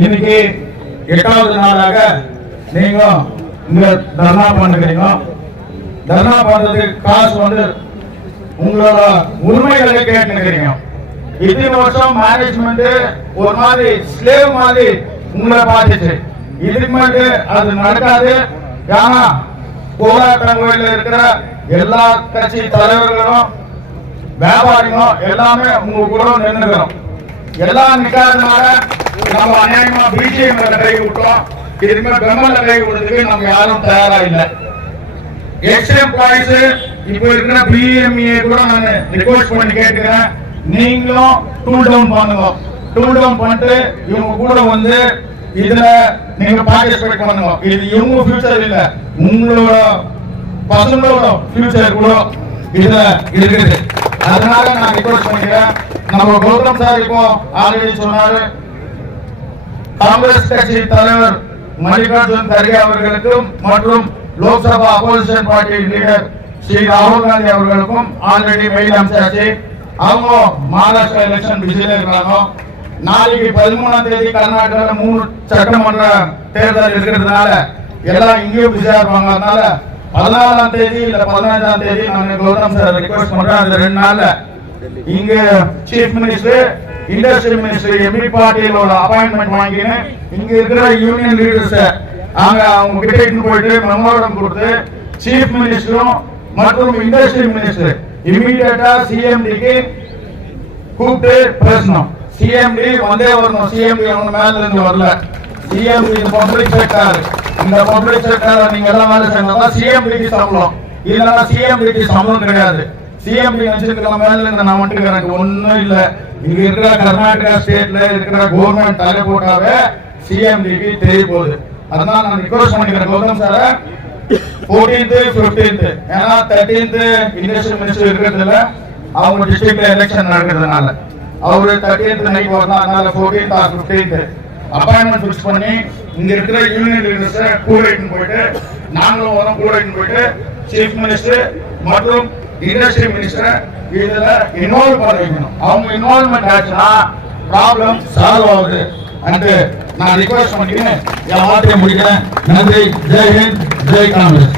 இன்னைக்கு 8வது நாளாக நீங்க இங்க தர்ணா பண்ணுறீங்க. தர்ணா பண்றதுக்கு காசு வந்து உங்களோட உரிமைகளை கேட்டுக்கிறீங்க. இத்தனை வருஷம் மேனேஜ்மெண்ட் ஒரு மாதிரி ஸ்லேவ் மாதிரி உங்களை பார்த்துச்சு. இதுக்கு மேலே அது நடக்காது. ஏன்னா போராட்டங்களில் இருக்கிற எல்லா கட்சி தலைவர்களும் வியாபாரிகளும் எல்லாமே உங்க கூட நின்றுக்கிறோம். எல்லாம் நிக்காதனால நம்ம அநியாயமா பிஜேபி கை விட்டோம். இதுமே பெம்மல கை விடுறதுக்கு நம்ம யாரும் தயாரா இல்லை. எக்ஸ் எம்ப்ளாயிஸ் இப்ப இருக்கிற பிஎம்இ கூட நான் ரிக்வெஸ்ட் பண்ணி கேட்கிறேன், நீங்களும் டூல் டவுன் பண்ணுங்க. டூல் டவுன் பண்ணிட்டு இவங்க கூட வந்து இதுல நீங்க பார்ட்டிசிபேட் பண்ணுங்க. இது இவங்க ஃபியூச்சர் இல்ல, உங்களோட பசங்களோட ஃபியூச்சர் கூட இதுல இருக்குது. அதனால நான் ரிக்வெஸ்ட் பண்ணிக்கிறேன். நம்ம கௌதம் சார் இப்போ ஆல்ரெடி சொன்னாரு, காங்கிரஸ் கட்சி தலைவர் மல்லிகார்ஜுன் கர்கே அவர்களுக்கும் மற்றும் Lok Sabha opposition party leader Shri ராகுல் காந்தி அவர்களுக்கும் ஆல்ரெடி மெயில் அனுப்பிச்சாச்சு. அவங்க மகாராஷ்டிரா எலெக்ஷன் பிஸியில் இருக்கிறாங்க. நாளைக்கு 13ஆம் தேதி கர்நாடகாவில் 3 சட்டமன்ற தேர்தல் இருக்கிறதுனால எல்லாம் இங்கேயும் பிஸியா இருப்பாங்க. அதனால 14ஆம் தேதி இல்ல 15ஆம் தேதி நான் கௌதம் சார் ரிக்வெஸ்ட் பண்றேன். அந்த 2 நாள்ல இங்க chief minister, industry minister, MP பார்ட்டியோட அப்பாயின்மெண்ட் வாங்கின்னு இங்க இருக்கிற யூனியன் லீடர்ஸ் அவங்க கிட்ட போயிட்டு மெமோரண்டம் கொடுத்து சீஃப் மினிஸ்டரும் மற்றும் இண்டஸ்ட்ரி மினிஸ்டர் இமீடியட்டா சிஎம்டிக்கு கூப்பிட்டு பேசணும். சிஎம்டி வந்தே வரணும். சிஎம்டி அவங்க மேல இருந்து வரல. சிஎம்டி பப்ளிக் செக்டர், இந்த பப்ளிக் செக்டர் நீங்க எல்லாம் வேலை செய்யணும். சிஎம்டிக்கு சம்பளம் இல்லைன்னா சிஎம்டிக்கு சம்பளம் கிடையாது. சிஎம்டி நினைச்சிருக்க மேல இருந்து நான் மட்டும் எனக்கு ஒன்னும் இல்லை. இங்க இருக்கிற கர்நாடகா ஸ்டேட்ல இருக்கிற கவர்மெண்ட் தலை போட்டாவே சிஎம்டிக்கு தெரிய போகுது. அதனால நான் ரிக்வெஸ்ட் பண்ணிக்கிறேன் கௌதம் சார 14th 15th ஏன்னா 13th இண்டஸ்ட்ரி மினிஸ்டர் இருக்கிறதுல அவங்க டிஸ்ட்ரிக்ட்ல எலெக்ஷன் நடக்கிறதுனால அவரு 13th நைட் வரலாம். அதனால 14th or 15th appointment fix பண்ணி இங்க இருக்கிற யூனியன் லீடர்ஸ் கூட போயிட்டு நாங்களும் வரோம் கூட போயிட்டு சீஃப் மினிஸ்டர் மற்றும் இண்டஸ்ட்ரி மினிஸ்டர் இதுல இன்வால்வ் பண்ண வைக்கணும். அவங்க இன்வால்வ்மெண்ட் ஆச்சுன்னா ப்ராப்ளம் சால்வ் ஆகுது. அண்ட் நான் ரிக்வெஸ்ட் பண்ணிக்கிறேன், என் வார்த்தையை முடிக்கிறேன். நன்றி. ஜெய் ஹிந்த், ஜெய் காங்கிரஸ்.